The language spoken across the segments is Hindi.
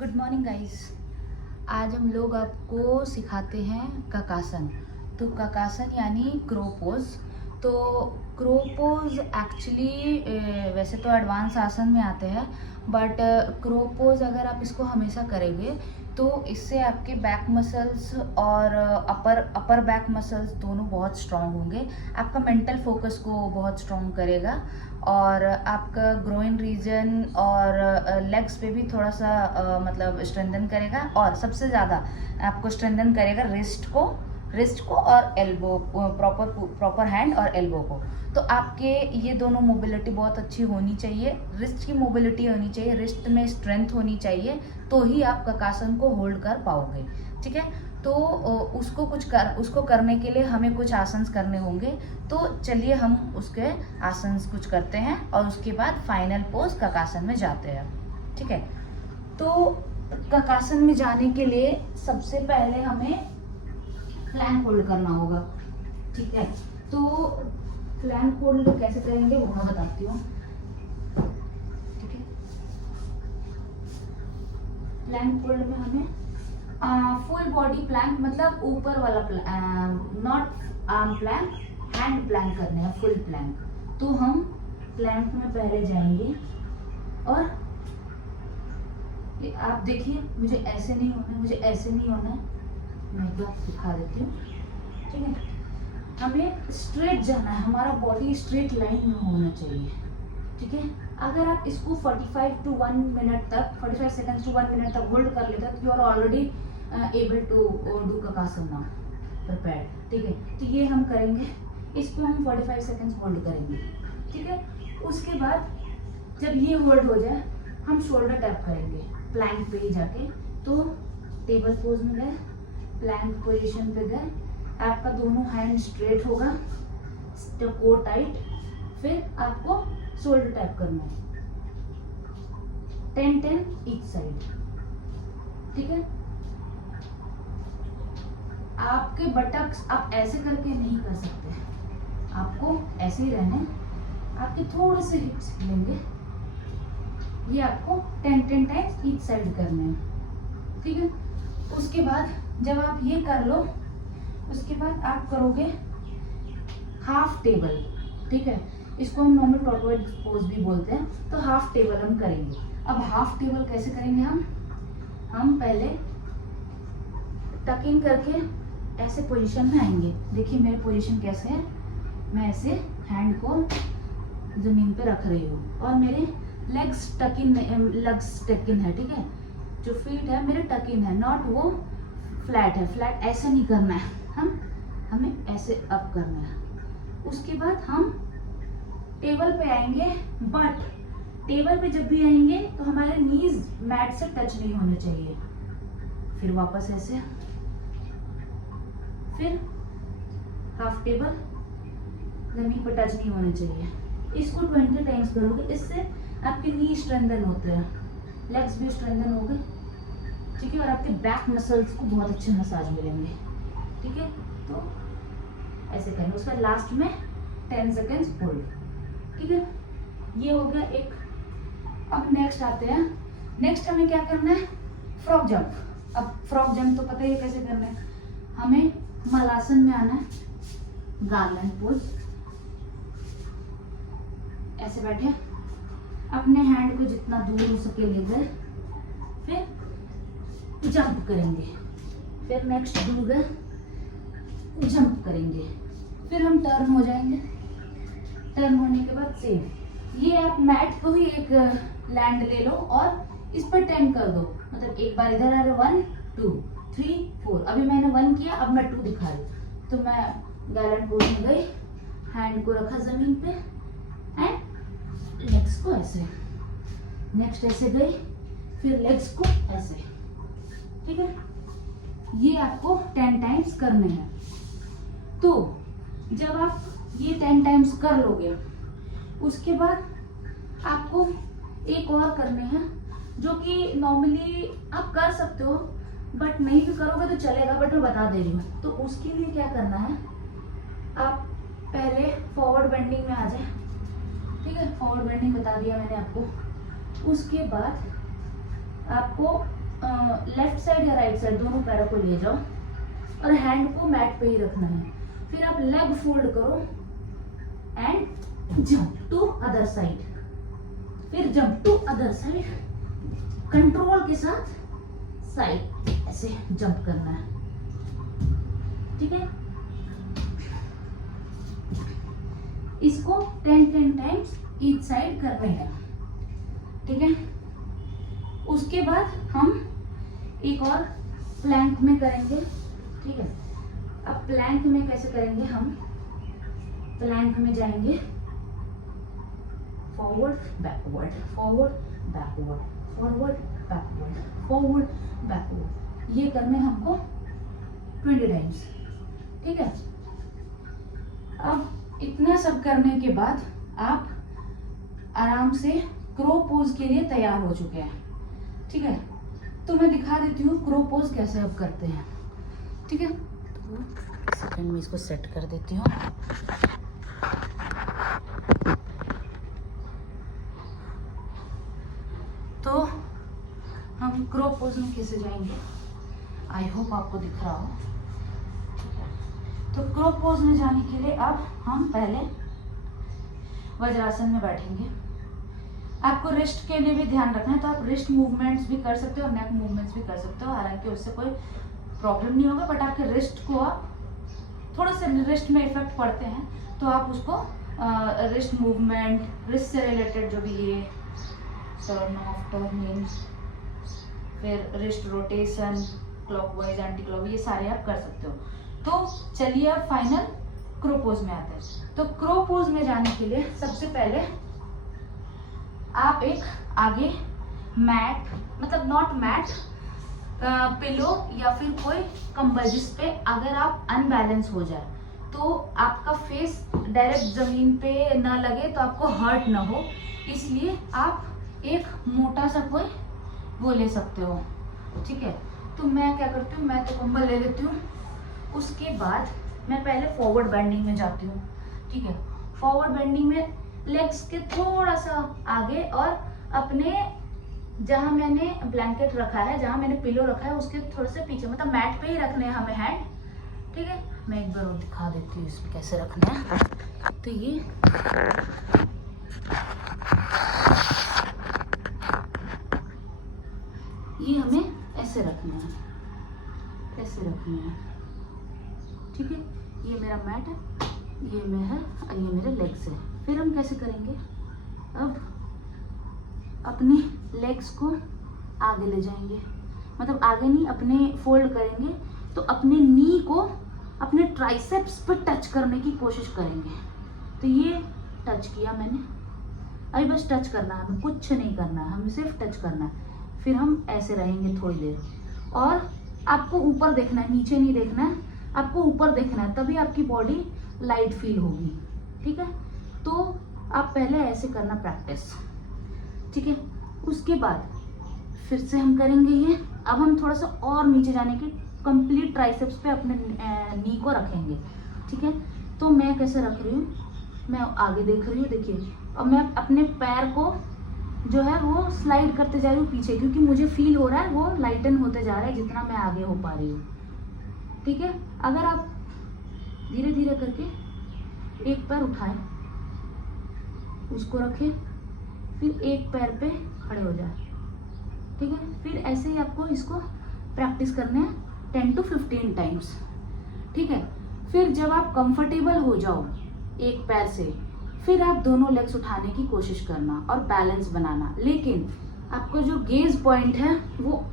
Good morning guys. आज हम लोग आपको सिखाते हैं ककासन। तो ककासन यानी क्रो पोज। तो क्रो पोज एक्चुअली वैसे तो एडवांस आसन में आते हैं, बट क्रो पोज अगर आप इसको हमेशा करेंगे तो इससे आपके बैक मसल्स और अपर बैक मसल्स दोनों बहुत स्ट्रांग होंगे। आपका मेंटल फोकस को बहुत स्ट्रांग करेगा और आपका ग्रोइन रीजन और लेग्स पे भी थोड़ा सा मतलब स्ट्रेंथन करेगा, और सबसे ज़्यादा आपको स्ट्रेंथन करेगा रिस्ट को और एल्बो, प्रॉपर हैंड और एल्बो को। तो आपके ये दोनों मोबिलिटी बहुत अच्छी होनी चाहिए। रिस्ट की मोबिलिटी होनी चाहिए, रिस्ट में स्ट्रेंथ होनी चाहिए, तो ही आप ककासन को होल्ड कर पाओगे। ठीक है, तो उसको करने के लिए हमें कुछ आसन्स करने होंगे। तो चलिए हम उसके आसन्स कुछ करते हैं और उसके बाद फाइनल पोज ककासन में जाते हैं। ठीक है, तो ककासन में जाने के लिए सबसे पहले हमें प्लैंक होल्ड करना होगा। ठीक है, तो प्लैंक होल्ड कैसे करेंगे वो मैं बताती हूँ। ठीक है, प्लैंक होल्ड में हमें फुल बॉडी प्लैंक, मतलब ऊपर वाला not arm plank, hand plank करने हैं, फुल प्लैंक। तो हम प्लैंक में पहले जाएंगे और आप देखिए, मुझे ऐसे नहीं होना है, मुझे ऐसे नहीं होना है। मैं एक बार दिखा देती हूँ। ठीक है, हमें स्ट्रेट जाना है, हमारा बॉडी स्ट्रेट लाइन में होना चाहिए। ठीक है, अगर आप इसको 45 to 1 मिनट तक, 45 सेकंड्स टू 1 मिनट तक होल्ड कर लेते हैं तो you are already able to do kakasana now, prepared. ठीक है, तो ये हम करेंगे, इसको हम 45 सेकंड्स होल्ड करेंगे। ठीक है, उसके बाद जब ये होल्ड हो जाए हम शोल्डर टैप करेंगे प्लैंक पे ही जाके। तो टेबल पोज में गए, प्लैंक पोजीशन पे गए, आपका दोनों हैंड स्ट्रेट होगा, कोर टाइट, फिर आपको शोल्डर टैप करना है 10-10 ईच साइड। ठीक है, आपके बटक्स आप ऐसे करके नहीं कर सकते, आपको ऐसे ही रहने, आपके थोड़े से हिप्स हिलेंगे, ये आपको 10-10 टाइम्स ईच साइड करने हैं। ठीक है, उसके बाद जब आप ये कर लो, उसके बाद आप करोगे हाफ टेबल। ठीक है, इसको हम नॉर्मल टॉर्टोइड पोज भी बोलते हैं। तो हाफ टेबल हम करेंगे। अब हाफ टेबल कैसे करेंगे हम पहले टक इन करके ऐसे पोजीशन में आएंगे। देखिए मेरी पोजीशन कैसे है, मैं ऐसे हैंड को जमीन पे रख रही हूँ और मेरे लेग्स टक इन है। ठीक है, जो फीट है मेरे टक इन है, नॉट वो फ्लैट है। फ्लैट ऐसे नहीं करना है, हमें ऐसे अप करना है। उसके बाद हम टेबल पे आएंगे, बट टेबल पे जब भी आएंगे तो हमारे नीज मैट से टच नहीं होने चाहिए। फिर वापस ऐसे, फिर हाफ टेबल, जमीन पर टच नहीं होने चाहिए। इसको 20 टाइम्स करोगे, इससे आपके नी स्ट्रेंथन होते हैं, लेग्स भी स्ट्रेंथन हो गए। ठीक है, और आपके बैक मसल्स को बहुत अच्छे मसाज मिलेंगे। ठीक है, तो ऐसे करेंगे। उसका लास्ट में 10 सेकेंड्स होल्ड। ठीक है, ये हो गया एक। अब नेक्स्ट आते हैं, नेक्स्ट हमें क्या करना है, फ्रॉक जंप। अब फ्रॉक जंप तो पता ही है कैसे करना है, हमें मलासन में आना है, गार्लैंड पोज, ऐसे बैठे, अपने हैंड को जितना दूर हो सके ले गए, फिर जंप करेंगे, फिर नेक्स्ट दूर गए, जंप करेंगे, फिर हम टर्न हो जाएंगे। टर्न होने के बाद सेम, ये आप मैट को ही एक लैंड ले लो और इस पर 10 कर दो, मतलब एक बार इधर आ रहे, 1 2 3 4। अभी मैंने 1 किया, अब मैं 2 दिखा रही। तो मैं गार्लैंड पोज में गई, हैंड को रखा जमीन पे एंड लेग्स को ऐसे, नेक्स्ट ऐसे गई, फिर लेग्स को ऐसे। ठीक है, ये आपको 10 टाइम्स करने हैं। तो जब आप ये 10 टाइम्स कर लोगे, उसके बाद आपको एक और करने हैं, जो कि नॉर्मली आप कर सकते हो, बट नहीं भी करोगे तो चलेगा, बट मैं बता दे रही हूँ। तो उसके लिए क्या करना है, आप पहले फॉरवर्ड बेंडिंग में आ जाए। ठीक है, फॉरवर्ड बेंडिंग बता दिया मैंने आपको। उसके बाद आपको लेफ्ट साइड या राइट साइड दोनों पैरों को ले जाओ और हैंड को मैट पे ही रखना है। फिर आप लेग फोल्ड करो and jump to other side, फिर jump to other side, control के साथ साइड ऐसे जंप करना है, ठीक है। इसको 10 टाइम्स ईच साइड कर रहे हैं, ठीक है। उसके बाद हम एक और प्लैंक में करेंगे, ठीक है। अब प्लैंक में कैसे करेंगे, हम प्लैंक में जाएंगे forward backward, forward backward, forward backward, forward backward. ये करने हमको 20 टाइम्स, ठीक है। अब इतना सब करने के बाद आप आराम से क्रो पोज के लिए तैयार हो चुके हैं, ठीक है। तो मैं दिखा देती हूँ क्रो पोज कैसे अब करते हैं, ठीक है। तो सेकंड में इसको सेट कर देती हूँ। तो हम क्रो पोज में कैसे जाएंगे, आई होप आपको दिख रहा हो। तो क्रो पोज में जाने के लिए अब हम पहले वज्रासन में बैठेंगे। आपको रिस्ट के लिए भी ध्यान रखना है, तो आप रिस्ट मूवमेंट्स भी कर सकते हो और नेक मूवमेंट्स भी कर सकते हो, हालांकि उससे कोई प्रॉब्लम नहीं होगा। बट आपके रिस्ट को आप थोड़ा सा रिस्ट में इफेक्ट पड़ते हैं, तो आप उसको रिस्ट मूवमेंट, रिस्ट से रिलेटेड जो भी ये टर्न ऑफ, टर्निंग, फिर wrist rotation, clockwise, anti clockwise, ये सारे आप कर सकते हो। तो चलिए अब फाइनल क्रो पोज में आते हैं। तो क्रो पोज में जाने के लिए सबसे पहले आप एक आगे मैट, मतलब नॉट मैट, पिलो या फिर कोई कंबल जिस पे अगर आप अनबैलेंस हो जाए तो आपका फेस डायरेक्ट जमीन पे ना लगे, तो आपको हर्ट ना हो, इसलिए आप एक मोटा सा कोई वो ले सकते हो, ठीक है। तो मैं क्या करती हूँ, मैं तो कंबल ले लेती हूँ। उसके बाद मैं पहले फॉरवर्ड बेंडिंग में जाती हूँ, ठीक है। फॉरवर्ड बेंडिंग में लेग्स के थोड़ा सा आगे और अपने जहाँ मैंने ब्लैंकेट रखा है, जहाँ मैंने पिलो रखा है, उसके थोड़े से पीछे, मतलब मैट पे ही रखने हैं हमें हैंड, ठीक है। मैं एक बार और दिखा देती हूँ इसमें कैसे रखना है। तो ये हमें ऐसे रखना है, ऐसे रखना है, ठीक है। ये मेरा मैट है, ये मैं है और ये मेरे लेग्स है। फिर हम कैसे करेंगे, अब अपने लेग्स को आगे ले जाएंगे, मतलब आगे नहीं, अपने फोल्ड करेंगे, तो अपने नी को अपने ट्राइसेप्स पे टच करने की कोशिश करेंगे। तो ये टच किया मैंने, अभी बस टच करना है, हमें कुछ नहीं करना है, हमें सिर्फ टच करना है। फिर हम ऐसे रहेंगे थोड़ी देर, और आपको ऊपर देखना है, नीचे नहीं देखना है, आपको ऊपर देखना है, तभी आपकी बॉडी लाइट फील होगी, ठीक है। तो आप पहले ऐसे करना प्रैक्टिस, ठीक है। उसके बाद फिर से हम करेंगे ये। अब हम थोड़ा सा और नीचे जाने के कंप्लीट ट्राइसेप्स पे अपने नी को रखेंगे, ठीक है। तो मैं कैसे रख रही हूँ, मैं आगे देख रही हूँ, देखिए। अब मैं अपने पैर को जो है वो स्लाइड करते जा रही हूँ पीछे, क्योंकि मुझे फील हो रहा है वो लाइटन होते जा रहा है जितना मैं आगे हो पा रही हूँ, ठीक है। अगर आप धीरे धीरे करके एक पैर उठाएं, उसको रखें, फिर एक पैर पे खड़े हो जाए, ठीक है। फिर ऐसे ही आपको इसको प्रैक्टिस करने हैं 10 to 15 टाइम्स, ठीक है। फिर जब आप कंफर्टेबल हो जाओ एक पैर से, फिर आप दोनों लेग्स उठाने की कोशिश करना और बैलेंस बनाना, लेकिन आपका जो गेज पॉइंट है वो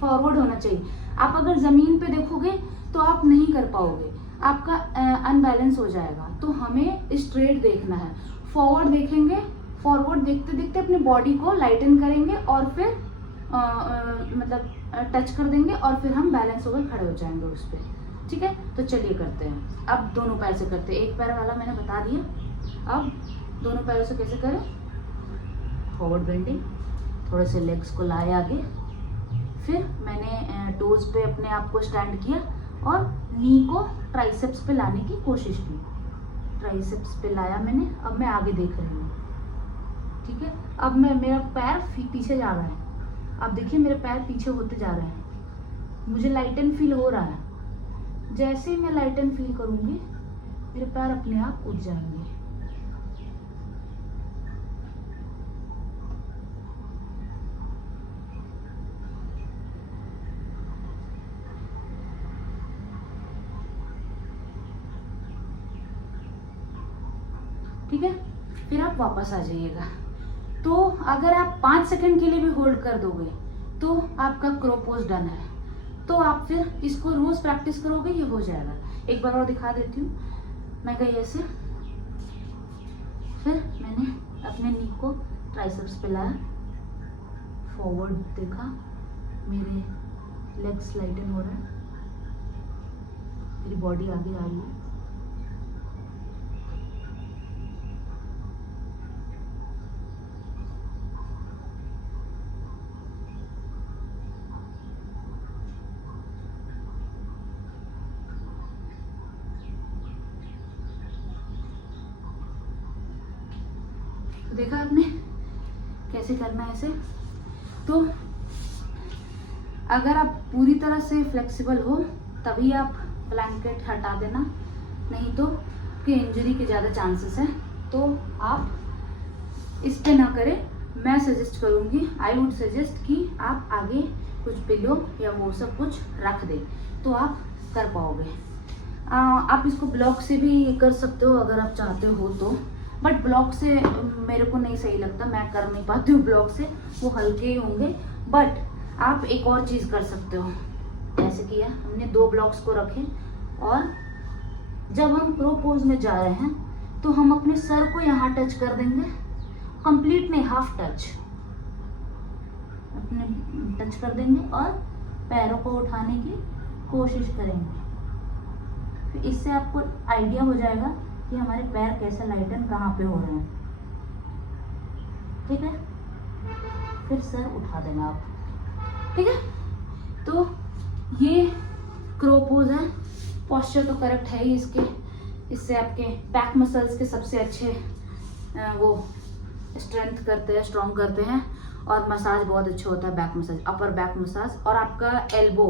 फॉरवर्ड होना चाहिए। आप अगर ज़मीन पे देखोगे तो आप नहीं कर पाओगे, आपका अनबैलेंस हो जाएगा। तो हमें स्ट्रेट देखना है, फॉरवर्ड देखेंगे, फॉरवर्ड देखते देखते अपनी बॉडी को लाइटन करेंगे और फिर मतलब टच कर देंगे, और फिर हम बैलेंस होकर खड़े हो जाएंगे उस पर, ठीक है। तो चलिए करते हैं। अब दोनों पैर से करते हैं, एक पैर वाला मैंने बता दिया, अब दोनों पैरों से कैसे करें। फॉरवर्ड बेंडिंग, थोड़े से लेग्स को लाए आगे, फिर मैंने टोज पे अपने आप को स्टैंड किया और नी को ट्राइसेप्स पे लाने की कोशिश की, ट्राइसेप्स पे लाया मैंने। अब मैं आगे देख रही हूँ, ठीक है। अब मैं, मेरा पैर पीछे जा रहा है, आप देखिए मेरे पैर पीछे होते जा रहे हैं, मुझे लाइटन फील हो रहा है। जैसे ही मैं लाइटन फील करूँगी मेरे पैर अपने आप उठ जाएंगे। ठीक है, फिर आप वापस आ जाइएगा। तो अगर आप 5 सेकंड के लिए भी होल्ड कर दोगे तो आपका क्रो पोज डन है। तो आप फिर इसको रोज प्रैक्टिस करोगे, ये हो जाएगा। एक बार और दिखा देती हूँ। मैं गई ऐसे, फिर मैंने अपने नी को ट्राइसेप्स पे लाया, फॉरवर्ड देखा, मेरे लेग्स लाइटन हो रहे हैं, मेरी बॉडी आगे आ रही है। तो देखा आपने कैसे करना है इसे। तो अगर आप पूरी तरह से फ्लेक्सिबल हो तभी आप ब्लैंकेट हटा देना, नहीं तो आपकी इंजरी के ज़्यादा चांसेस हैं। तो आप इस पे ना करें। मैं सजेस्ट करूँगी, आई वुड सजेस्ट कि आप आगे कुछ पिलो या वो सब कुछ रख दें तो आप कर पाओगे। आप इसको ब्लॉक से भी कर सकते हो अगर आप चाहते हो तो, बट ब्लॉक से मेरे को नहीं सही लगता, मैं कर नहीं पाती हूँ ब्लॉक से, वो हल्के ही होंगे। बट आप एक और चीज़ कर सकते हो। ऐसे किया हमने 2 ब्लॉक्स को रखे और जब हम क्रो पोज में जा रहे हैं तो हम अपने सर को यहाँ टच कर देंगे, कंप्लीट नहीं, हाफ टच अपने टच कर देंगे और पैरों को उठाने की कोशिश करेंगे। फिर इससे आपको आइडिया हो जाएगा कि हमारे पैर कैसे लाइटन कहाँ पे हो रहे हैं। ठीक है, फिर सर उठा देना आप। ठीक है, तो ये क्रो पोज है। पोस्चर तो करेक्ट है ही इसके, इससे आपके बैक मसल्स के सबसे अच्छे वो स्ट्रेंथ करते हैं, स्ट्रॉन्ग करते हैं, और मसाज बहुत अच्छा होता है back massage, upper back massage, और आपका एल्बो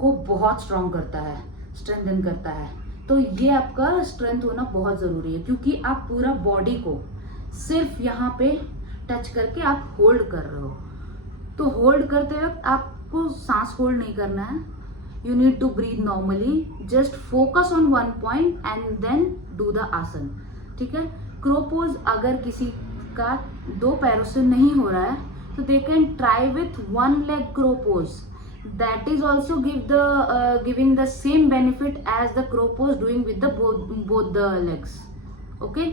को बहुत स्ट्रॉन्ग करता है, स्ट्रेंथन करता है। तो ये आपका स्ट्रेंथ होना बहुत ज़रूरी है, क्योंकि आप पूरा बॉडी को सिर्फ यहाँ पे टच करके आप होल्ड कर रहे हो। तो होल्ड करते वक्त आपको सांस होल्ड नहीं करना है, you need to breathe normally, just focus on one point and then do the asana. ठीक है, क्रो पोज अगर किसी का 2 पैरों से नहीं हो रहा है तो they can try with 1 leg crow pose, that is also giving the same benefit as the crow pose doing with the both the legs. okay,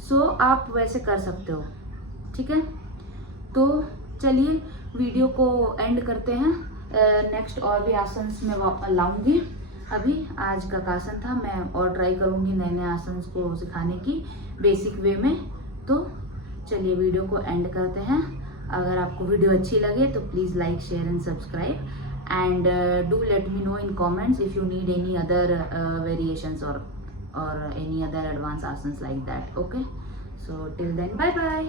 so आप वैसे कर सकते हो। ठीक है, तो चलिए वीडियो को एंड करते हैं। नेक्स्ट और भी आसन्स में लाऊंगी। अभी आज का आसन था, मैं और ट्राई करूंगी नए नए आसन्स को सिखाने की बेसिक वे में। तो चलिए वीडियो को एंड करते हैं। अगर आपको वीडियो अच्छी लगे तो please like, share and subscribe, and do let me know in comments if you need any other variations or any other advanced asanas like that. Okay, so till then, bye bye.